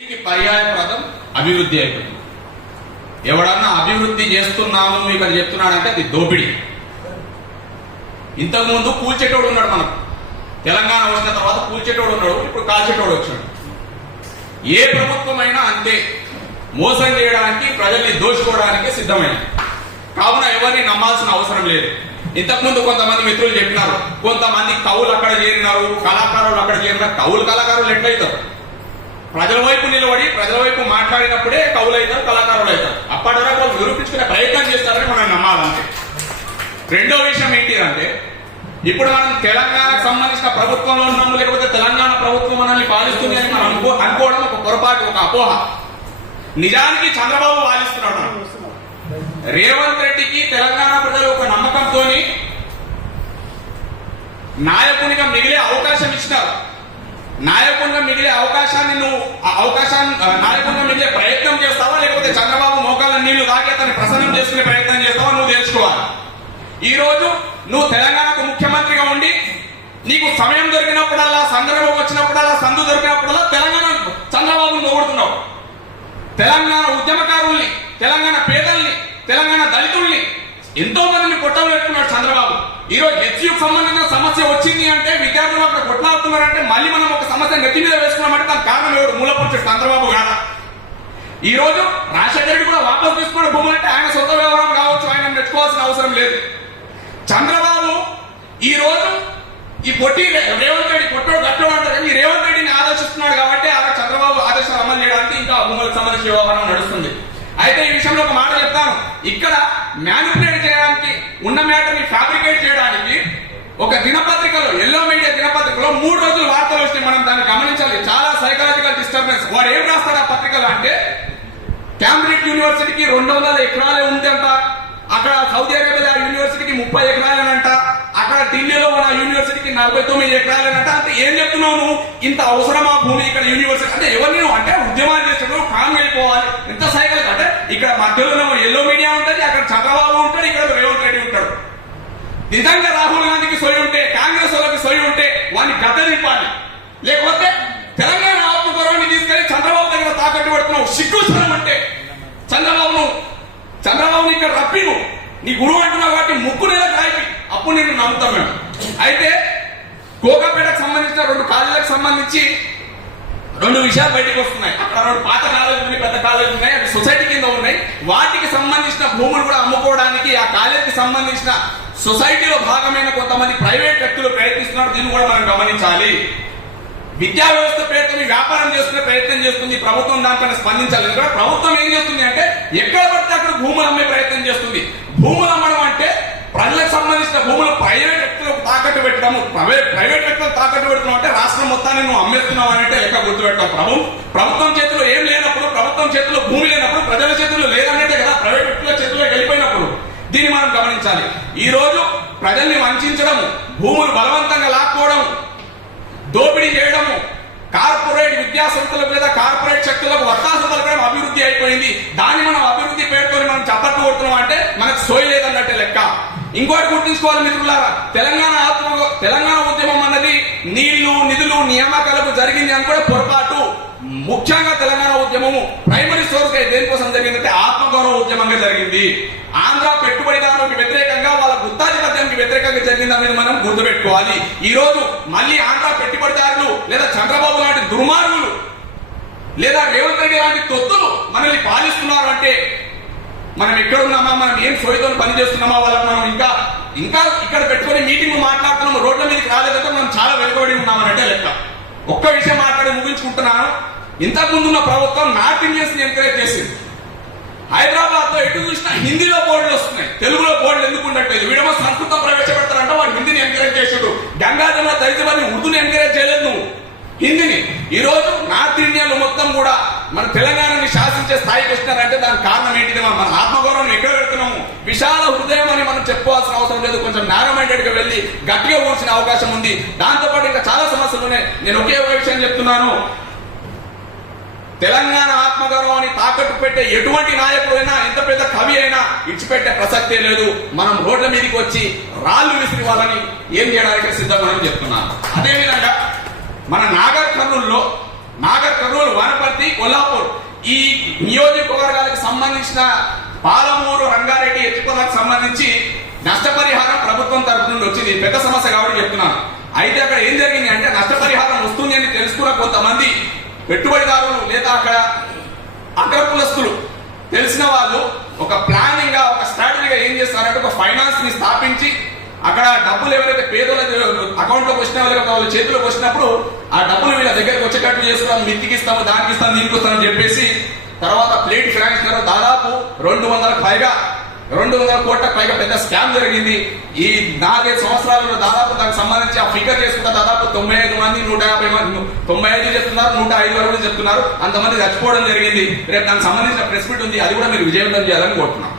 పర్యాయపదం అభివృద్ధి అయిపోయింది. ఎవడన్నా అభివృద్ధి చేస్తున్నాము మీకు అని చెప్తున్నాడంటే అది దోపిడీ. ఇంతకుముందు కూల్చేటోడు ఉన్నాడు, మనకు తెలంగాణ వచ్చిన తర్వాత కూల్చేటోడు ఉన్నాడు, ఇప్పుడు కాల్చేటోడు వచ్చాడు. ఏ ప్రభుత్వమైనా అంతే, మోసం చేయడానికి ప్రజల్ని దోచుకోవడానికి సిద్ధమైంది. కావున ఎవరిని నమ్మాల్సిన అవసరం లేదు. ఇంతకుముందు కొంతమంది మిత్రులు చెప్పినారు, కొంతమంది కవులు అక్కడ చేరినారు, కళాకారులు అక్కడ చేరినారు. కళాకారులు ఎట్లయితారు? ప్రజల వైపు నిలబడి ప్రజల వైపు మాట్లాడినప్పుడే కవులు అవుతారు, కళాకారులు అవుతారు. అప్పటి వరకు వాళ్ళు నిరూపించుకునే ప్రయత్నం చేస్తారని మనం నమ్మాలంటే. రెండో విషయం ఏంటి అంటే, ఇప్పుడు మనం తెలంగాణకు సంబంధించిన ప్రభుత్వంలో ఉన్నాము, లేకపోతే తెలంగాణ ప్రభుత్వం మనల్ని పాలిస్తుంది అని మనం అనుకోవడం ఒక పొరపాటు, ఒక అపోహ. నిజానికి చంద్రబాబు పాలిస్తున్నాడు. రేవంత్ రెడ్డికి తెలంగాణ ప్రజలు ఒక నమ్మకంతో నాయకునిగా మిగిలే అవకాశం ఇచ్చినారు. నాయకునిగా మిగిలే అవకాశాన్ని నువ్వు నాయకునిగా మిగిలే ప్రయత్నం చేస్తావా, లేకపోతే చంద్రబాబు మోకాళ్ళ నీళ్లు తాగి అతన్ని ప్రసన్నం చేసుకునే ప్రయత్నం చేస్తావా నువ్వు తెలుసుకోవాలి. ఈ రోజు నువ్వు తెలంగాణకు ముఖ్యమంత్రిగా ఉండి నీకు సమయం దొరికినప్పుడల్లా, సందర్భం వచ్చినప్పుడల్లా, సందు దొరికినప్పుడల్లా తెలంగాణ చంద్రబాబును పొగుడుతున్నావు. తెలంగాణ ఉద్యమకారుల్ని, తెలంగాణ పేదల్ని, తెలంగాణ దళితుల్ని, ఎంతో మందిని కొట్టలు పెట్టుకున్నాడు చంద్రబాబు. ఈ రోజు హెచ్యుకు సంబంధించిన సమస్య వచ్చింది అంటే, విద్యార్థులు అక్కడ కొట్లాడుతున్నారంటే మళ్ళీ మనం ఒక సమస్య నెత్తి మీద వేసుకున్నామంటే దానికి కారణం ఎవరు? మూలపరుచుడు చంద్రబాబు కాదా? ఈ రోజు రాజశేఖర రెడ్డి కూడా వాపసు తీసుకున్న భూములంటే ఆయన సొంత వ్యవహారం కావచ్చు, ఆయన మెచ్చుకోవాల్సిన అవసరం లేదు. చంద్రబాబు ఈ రోజు ఈ పొట్టి రేవంత్ రెడ్డి కొట్టోడు గట్టోడు అంటారు, ఈ రేవంత్ రెడ్డిని ఆదేశిస్తున్నాడు కాబట్టి ఆ చంద్రబాబు ఆదేశాలు అమలు చేయడానికి ఇంకా భూములకు సంబంధించిన వ్యవహారం నడుస్తుంది. అయితే ఈ విషయంలో ఒక మాట చెప్తాను. ఇక్కడ మ్యానిపులేట్ చేయడానికి, ఉన్న మ్యాటర్ని ఫ్యాబ్రికేట్ చేయడానికి ఒక దినపత్రికలో, ఎల్లో మీడియా దినపత్రికలో 3 రోజులు వార్తలు వస్తాయి. మనం దాన్ని గమనించాలి. చాలా సైకలాజికల్ డిస్టర్బెన్స్. వాడు ఏం రాస్తాడు ఆ పత్రికలో అంటే, క్యాంబ్రిడ్జ్ యూనివర్సిటీకి 200 ఎకరాలే ఉందంట, అక్కడ సౌదీ అరేబియా యూనివర్సిటీకి 30 ఎకరాలేనంట, అక్కడ ఢిల్లీలో ఉన్న యూనివర్సిటీకి 49 ఎకరాలేనంట. అంటే ఏం చెప్తున్నావు నువ్వు? ఇంత అవసరమా భూమి ఇక్కడ యూనివర్సిటీ? అంటే ఎవరిని నువ్వు అంటే ఉద్యమాలు చేస్తున్నావు, కామ్ వెళ్ళిపోవాలి. ఎంత సైకిల్ అంటే ఇక్కడ మధ్యలో ఎల్లో మీడియా ఉంటుంది, అక్కడ చంద్రబాబు ఉంటాడు, ఇక్కడ రేవంత్ రెడ్డి ఉంటాడు. నిజంగా రాహుల్ గాంధీకి సొయ్యి ఉంటే, కాంగ్రెస్ వాళ్ళకి సొయ్యి ఉంటే వాడిని గద్ద దింపాలి. లేకపోతే తెలంగాణ ఆత్మగౌరవాన్ని తీసుకెళ్లి చంద్రబాబు దగ్గర తాకట్టు పెడుతున్నావు. సిగ్గుసరం అంటే చంద్రబాబుని ఇక్కడ రప్పిను నీ గురువు అంటున్నావు కాబట్టి ముక్కు నెల కాయపి, అప్పుడు నేను నమ్ముతాం మేము. అయితే కోకాపేటకు సంబంధించిన 2 కాలేజీలకు సంబంధించి 2 విషయాలు బయటకు వస్తున్నాయి. అక్కడ 2 పాత కాలేజీలు ఉన్నాయి, పెద్ద కాలేజీలు ఉన్నాయి, అవి సొసైటీ కింద ఉన్నాయి. వాటికి సంబంధించిన భూములు కూడా అమ్ముకోవడానికి ఆ కాలేజీకి సంబంధించిన సొసైటీలో భాగమైన కొంతమంది ప్రైవేట్ వ్యక్తులు ప్రయత్నిస్తున్నారు. దీన్ని కూడా మనం గమనించాలి. విద్యా వ్యవస్థ పేరుతో వ్యాపారం చేసుకునే ప్రయత్నం చేస్తుంది ప్రభుత్వం. దానిపైన స్పందించాలి. ఎందుకంటే ప్రభుత్వం ఏం చేస్తుంది అంటే, ఎక్కడ పడితే అక్కడ భూములు అమ్మే ప్రయత్నం చేస్తుంది. భూములు అమ్మడం అంటే ప్రజలకు సంబంధించిన భూములు ప్రైవేట్ వ్యక్తులకు తాకట్టు పెట్టడము. ప్రైవేట్ వ్యక్తులకు తాకట్టు పెడుతున్నావు అంటే రాష్ట్రం మొత్తాన్ని నువ్వు అమ్మేస్తున్నావు అంటే లెక్క గుర్తుపెట్టావు. ప్రభుత్వం చేతిలో ఏం లేనప్పుడు, ప్రభుత్వం చేతిలో భూమి లేనప్పుడు, ప్రజల చేతిలో లేదన్నట్టే కదా ప్రైవేట్ వ్యక్తుల చేతిలో వెళ్ళిపోయినప్పుడు. దీన్ని మనం గమనించాలి. ఈ రోజు ప్రజల్ని వంచడము, భూములు బలవంతంగా లాక్కోవడం, దోపిడీ చేయడము, కార్పొరేట్ విద్యా సంస్థల మీద కార్పొరేట్ శక్తులకు వత్తాసు పలకడం అభివృద్ధి అయిపోయింది. దాన్ని మనం అభివృద్ధి పేరుతో మనం చప్పట్లు కొడుతున్నాం అంటే మనకు సోయి లేదన్నట్టే లెక్క. ఇంకోటి గుర్తుంచుకోవాలి మిత్రులారా, తెలంగాణ ఉద్యమం అన్నది నీళ్లు, నిధులు, నియామకాలకు జరిగింది అని కూడా పొరపాటు. ముఖ్యంగా తెలంగాణ ఉద్యమము ప్రైమరీ సోర్స్ దేనికోసం జరిగిందంటే ఆత్మగౌరవ ఉద్యమంగా జరిగింది. ఆంధ్ర పెట్టుబడిదారులకు వ్యతిరేకంగా, వాళ్ళ గుత్తాధిపత్యానికి వ్యతిరేకంగా జరిగింది అనేది మనం గుర్తుపెట్టుకోవాలి. ఈ రోజు మళ్ళీ ఆంధ్ర పెట్టుబడిదారులు లేదా చంద్రబాబు లాంటి దుర్మార్గులు లేదా రేవంత్ రెడ్డి లాంటి తొత్తులు మనల్ని పాలిస్తున్నారు అంటే మనం ఎక్కడున్నామా, మనం ఏం సోయితో పని చేస్తున్నామా, వాళ్ళకి మనం ఇంకా ఇక్కడ పెట్టుకుని మీటింగ్ మాట్లాడుతున్నాము, రోడ్ల మీదకి రాలేదంటే మనం చాలా వెనుకబడి ఉన్నామనంటే లెక్క. ఒక్క విషయం మాట్లాడి ముగించుకుంటున్నాను. ఇంతకు ముందున్న ప్రభుత్వం నార్త్ ఇండియన్స్ ని ఎంకరేజ్ చేసింది. హైదరాబాద్ లో ఎటు చూసినా హిందీలో బోర్డులు వస్తున్నాయి, తెలుగులో బోర్డులు ఎందుకు ఉండట్లేదు? వీడేమో సంస్కృతం ప్రవేశపెడతారంటే వాడు హిందీని ఎంకరేజ్ చేసాడు. గంగాజమున తరిచిబని ఉర్దూని ఎంకరేజ్ చేయలేదు నువ్వు, హిందీని. ఈ రోజు నార్త్ ఇండియాలో మొత్తం కూడా మన తెలంగాణని శాసించే స్థాయికి వచ్చినారంటే దానికి కారణం ఏంటిది? మన ఆత్మగౌరవం ఎక్కడ పెడుతున్నాము? విశాల హృదయం అని మనం చెప్పుకోవాల్సిన అవసరం లేదు. కొంచెం నేరో మైండెడ్ గా వెళ్ళి గట్టిగా కూర్చునే అవకాశం ఉంది. దాంతో పాటు ఇంకా చాలా సమస్యలు ఉన్నాయి. నేను ఒకే ఒక విషయం చెప్తున్నాను. తెలంగాణ ఆత్మగౌరవాన్ని తాకట్టు పెట్టే ఎటువంటి నాయకుడు అయినా, ఎంత పెద్ద కవి అయినా ఇచ్చిపెట్టే ప్రసక్తే లేదు. మనం రోడ్ల మీదకి వచ్చి రాళ్లు విసిరి వాళ్ళని ఏం చేయడానికి సిద్ధమని చెప్తున్నాను. అదేవిధంగా మన నాగర్ కర్నూలులో నాగర్ కర్నూలు, వనపర్తి, కొల్లాపూర్ ఈ నియోజకవర్గాలకు సంబంధించిన పాలమూరు, రంగారెడ్డి, ఎత్తిపోలకు సంబంధించి నష్టపరిహారం ప్రభుత్వం తరఫు నుండి వచ్చింది. పెద్ద సమస్య కాబట్టి చెప్తున్నాను. అయితే అక్కడ ఏం జరిగింది అంటే నష్టపరిహారం వస్తుంది అని తెలుసుకున్న కొంతమంది పెట్టుబడిదారులు లేదా అక్కడ కులస్తులు తెలిసిన వాళ్ళు ఒక ప్లానింగ్ గా, ఒక స్ట్రాటజీగా ఏం చేస్తారంటే ఒక ఫైనాన్స్ ని స్థాపించి అక్కడ డబ్బులు ఎవరైతే పేదల అకౌంట్ లోకి వచ్చినా వాళ్ళ చేతిలోకి వచ్చినప్పుడు ఆ డబ్బులు వీళ్ళ దగ్గరకు వచ్చేటట్టు చేసుకున్నాం, మిత్తికి ఇస్తాము, దానికి ఇస్తాము, దీనికి ఇస్తామని చెప్పేసి తర్వాత ప్లేట్ ఫినాన్స్ దాదాపు 200 కోట్లకు పైగా పెద్ద స్కామ్ జరిగింది. ఈ 4-5 సంవత్సరాలలో దాదాపు దానికి సంబంధించి ఆ ఫిగర్ చేసుకుంటే దాదాపు 95 మంది, 150 మంది, 95 చెప్తున్నారు, 105 వరకు చెప్తున్నారు, అంతమంది చచ్చిపోవడం జరిగింది. రేపు దానికి సంబంధించిన ప్రెస్ మీట్ ఉంది, అది కూడా మీరు విజయవంతం చేయాలని కోరుతున్నాం.